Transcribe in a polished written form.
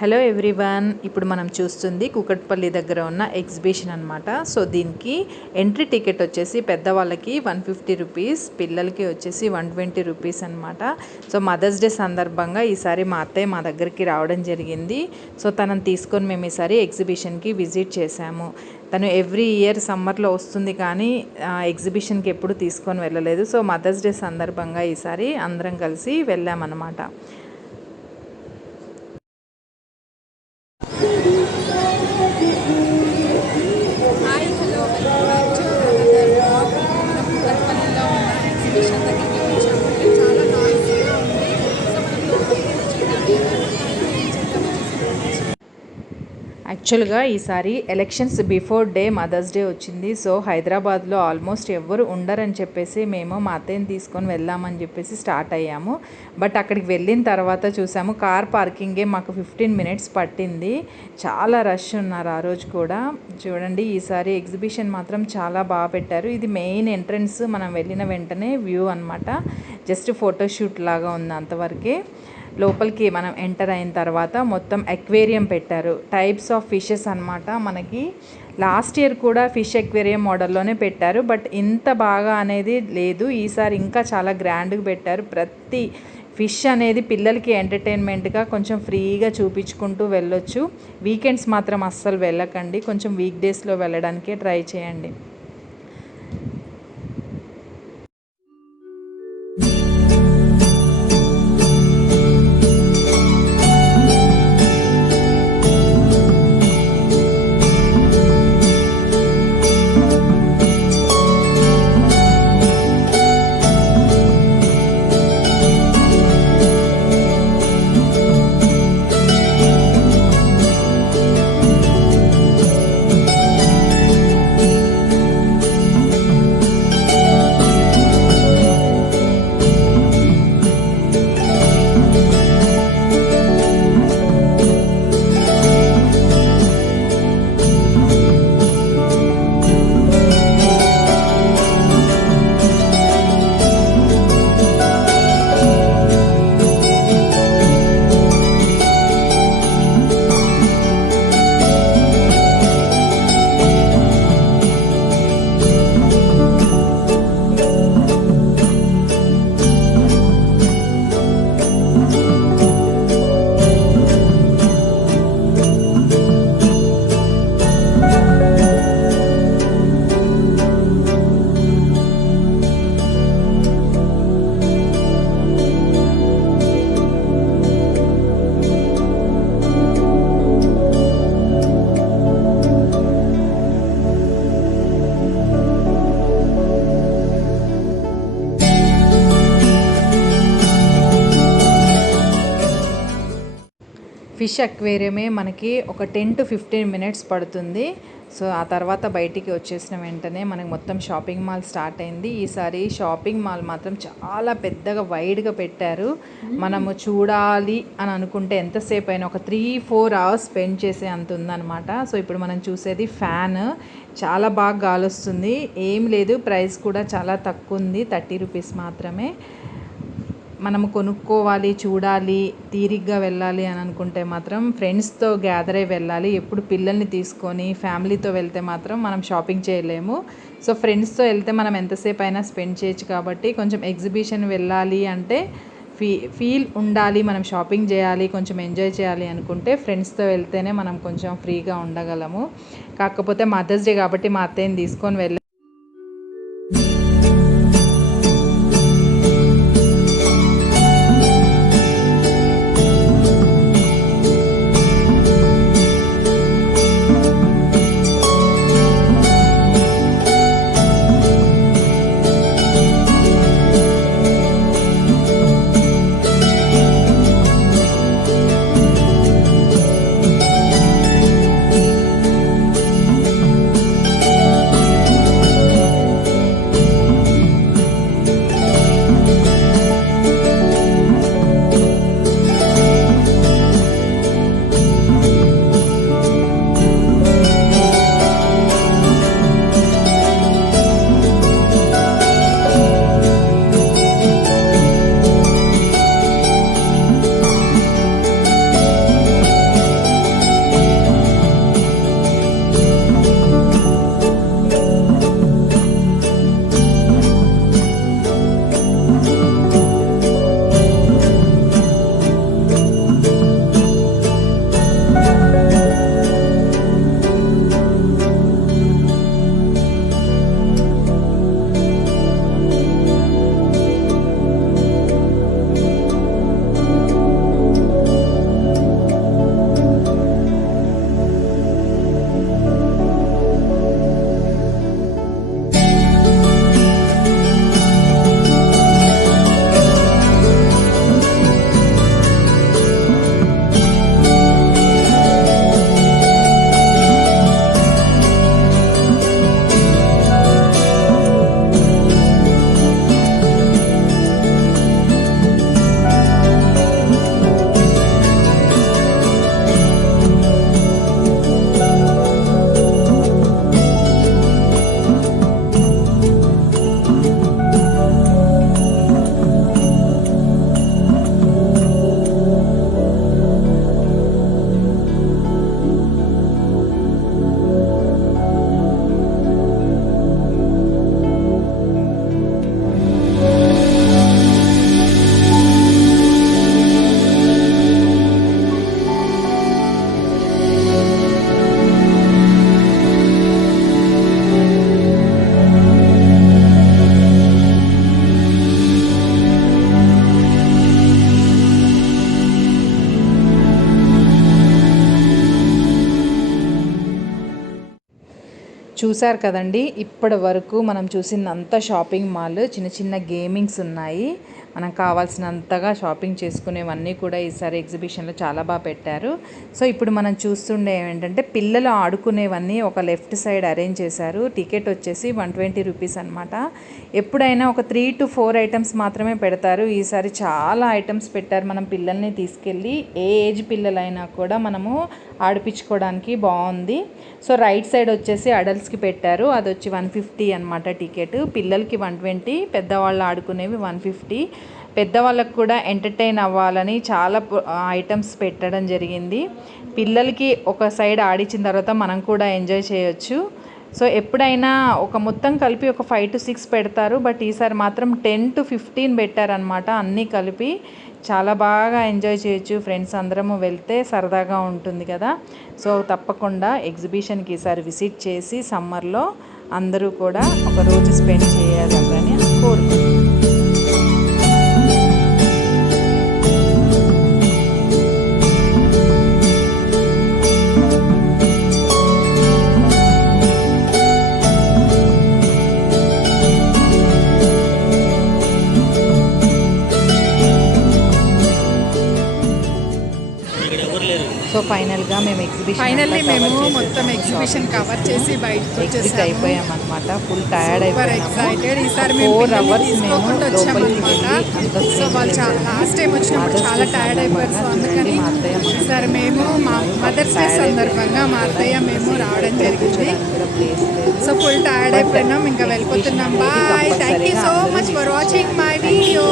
Hello everyone, ఇప్పుడు మనం చూస్తుంది కూకట్పల్లి దగ్గర ఉన్న ఎగ్జిబిషన్ అనమాట. సో దీనికి ఎంట్రీ టికెట్ వచ్చేసి పెద్దవాళ్ళకి 150 రూపీస్, పిల్లలకి వచ్చేసి 120 రూపీస్ అనమాట. సో మదర్స్ డే సందర్భంగా ఈసారి మా అత్తయ్య మా దగ్గరికి రావడం జరిగింది. సో తనని తీసుకొని మేము ఈసారి ఎగ్జిబిషన్కి విజిట్ చేసాము. తను ఎవ్రీ ఇయర్ సమ్మర్లో వస్తుంది కానీ ఎగ్జిబిషన్కి ఎప్పుడు తీసుకొని వెళ్ళలేదు. సో మదర్స్ డే సందర్భంగా ఈసారి అందరం కలిసి వెళ్ళామన్నమాట. Hi hello welcome back to another blog. మనం కూకట్పల్లిలో ఉన్న ఎగ్జిబిషన్ దగ్గరికి వచ్చాము. చాలా నాయిస్గా ఉంది. సో మనం లోపలికి వెళ్ళి చూద్దాం ఏం చేద్దామో చూసి. యాక్చువల్గా ఈసారి elections before day mother's day వచ్చింది. సో హైదరాబాద్లో ఆల్మోస్ట్ ఎవ్వరు ఉండరని చెప్పేసి మేము మా అత్తయ్యని తీసుకొని వెళ్దామని చెప్పేసి స్టార్ట్ అయ్యాము. బట్ అక్కడికి వెళ్ళిన తర్వాత చూసాము కార్ పార్కింగే మాకు 15 మినిట్స్ పట్టింది. చాలా రష్ ఉన్నారు ఆ రోజు కూడా. చూడండి, ఈసారి ఎగ్జిబిషన్ మాత్రం చాలా బాగా పెట్టారు. ఇది మెయిన్ ఎంట్రన్స్, మనం వెళ్ళిన వెంటనే వ్యూ అనమాట. జస్ట్ ఫోటోషూట్ లాగా ఉంది అంతవరకే. లోపలికి మనం ఎంటర్ అయిన తర్వాత మొత్తం ఎక్వేరియం పెట్టారు. టైప్స్ ఆఫ్ ఫిషెస్ అనమాట. మనకి లాస్ట్ ఇయర్ కూడా ఫిష్ ఎక్వేరియం మోడల్లోనే పెట్టారు, బట్ ఇంత బాగా అనేది లేదు. ఈసారి ఇంకా చాలా గ్రాండ్గా పెట్టారు. ప్రతి ఫిష్ అనేది పిల్లలకి ఎంటర్టైన్మెంట్గా కొంచెం ఫ్రీగా చూపించుకుంటూ వెళ్ళొచ్చు. వీకెండ్స్ మాత్రం అస్సలు వెళ్ళకండి, కొంచెం వీక్ డేస్లో వెళ్ళడానికే ట్రై చేయండి. ఫిష్ అక్వేరియమే మనకి ఒక 10 to 15 మినిట్స్ పడుతుంది. సో ఆ తర్వాత బయటికి వచ్చేసిన వెంటనే మనకి మొత్తం షాపింగ్ మాల్ స్టార్ట్ అయింది. ఈసారి షాపింగ్ మాల్ మాత్రం చాలా పెద్దగా వైడ్గా పెట్టారు. మనము చూడాలి అని అనుకుంటే ఎంతసేపు అయినా ఒక 3-4 అవర్స్ స్పెండ్ చేసే అంత ఉందన్నమాట. సో ఇప్పుడు మనం చూసేది ఫ్యాన్. చాలా బాగా గాలి వస్తుంది. ఏం లేదు, ప్రైస్ కూడా చాలా తక్కువ ఉంది, 30 రూపీస్ మాత్రమే. మనము కొనుక్కోవాలి, చూడాలి, తీరిగ్గా వెళ్ళాలి అని అనుకుంటే మాత్రం ఫ్రెండ్స్తో గ్యాదర్ అయి వెళ్ళాలి. ఎప్పుడు పిల్లల్ని తీసుకొని ఫ్యామిలీతో వెళ్తే మాత్రం మనం షాపింగ్ చేయలేము. సో ఫ్రెండ్స్తో వెళ్తే మనం ఎంతసేపు అయినా స్పెండ్ చేయొచ్చు. కాబట్టి కొంచెం ఎగ్జిబిషన్ వెళ్ళాలి అంటే ఫీల్ ఉండాలి, మనం షాపింగ్ చేయాలి, కొంచెం ఎంజాయ్ చేయాలి అనుకుంటే ఫ్రెండ్స్తో వెళ్తేనే మనం కొంచెం ఫ్రీగా ఉండగలము. కాకపోతే మదర్స్ డే కాబట్టి మా అత్తయ్యని తీసుకొని వెళ్ళాలి. చూసారు కదండి, ఇప్పటి వరకు మనం చూసిందంతా షాపింగ్ మాల్. చిన్న చిన్న గేమింగ్స్ ఉన్నాయి, మనం కావాల్సినంతగా షాపింగ్ చేసుకునేవన్నీ కూడా ఈసారి ఎగ్జిబిషన్లో చాలా బాగా పెట్టారు. సో ఇప్పుడు మనం చూస్తుండే ఏంటంటే పిల్లలు ఆడుకునేవన్నీ ఒక లెఫ్ట్ సైడ్ అరేంజ్ చేశారు. టికెట్ వచ్చేసి 120 రూపీస్ అనమాట. ఎప్పుడైనా ఒక 3 to 4 ఐటమ్స్ మాత్రమే పెడతారు. ఈసారి చాలా ఐటమ్స్ పెట్టారు. మనం పిల్లల్ని తీసుకెళ్ళి ఏ ఏజ్ పిల్లలైనా కూడా మనము ఆడిపించుకోవడానికి బాగుంది. సో రైట్ సైడ్ వచ్చేసి అడల్ట్స్కి పెట్టారు, అది వచ్చి 150 అనమాట టికెట్. పిల్లలకి 120, పెద్దవాళ్ళు ఆడుకునేవి 150. పెద్దవాళ్ళకు కూడా ఎంటర్టైన్ అవ్వాలని చాలా ఐటమ్స్ పెట్టడం జరిగింది. పిల్లలకి ఒక సైడ్ ఆడించిన తర్వాత మనం కూడా ఎంజాయ్ చేయొచ్చు. సో ఎప్పుడైనా ఒక మొత్తం కలిపి ఒక 5 to 6 పెడతారు, బట్ ఈసారి మాత్రం 10 to 15 పెట్టారనమాట. అన్నీ కలిపి చాలా బాగా ఎంజాయ్ చేయొచ్చు. ఫ్రెండ్స్ అందరము వెళ్తే సరదాగా ఉంటుంది కదా. సో తప్పకుండా ఎగ్జిబిషన్కి ఈసారి విజిట్ చేసి సమ్మర్లో అందరూ కూడా ఒక రోజు స్పెండ్ చేయాలని కోరుకుంటున్నాను. సో ఫైనల్గా మేము ఫైనల్లీ మేము మొత్తం ఎగ్జిబిషన్ కవర్ చేసి బయటకు ఎగ్జిట్ అయిపోయామన్నమాట. Full tired excited. ఈసారి మేము 4 పిల్లల్ని hours మేము తీసుకోకుండా లోపలికి వచ్చామన్నమాట. వెళ్ళి సో వాళ్ళు లాస్ట్ టైం వచ్చినప్పుడు చాలా టైర్డ్ అయిపోయారు. సో అందుకని ఈసారి మేము మా మదర్స్ డే సందర్భంగా మా అత్తయ్య మేము రావడం జరిగింది. సో ఫుల్ టైర్డ్ అయిపోయినాం, ఇంకా వెళ్ళిపోతున్నాం. Bye, thank you so much for watching my video.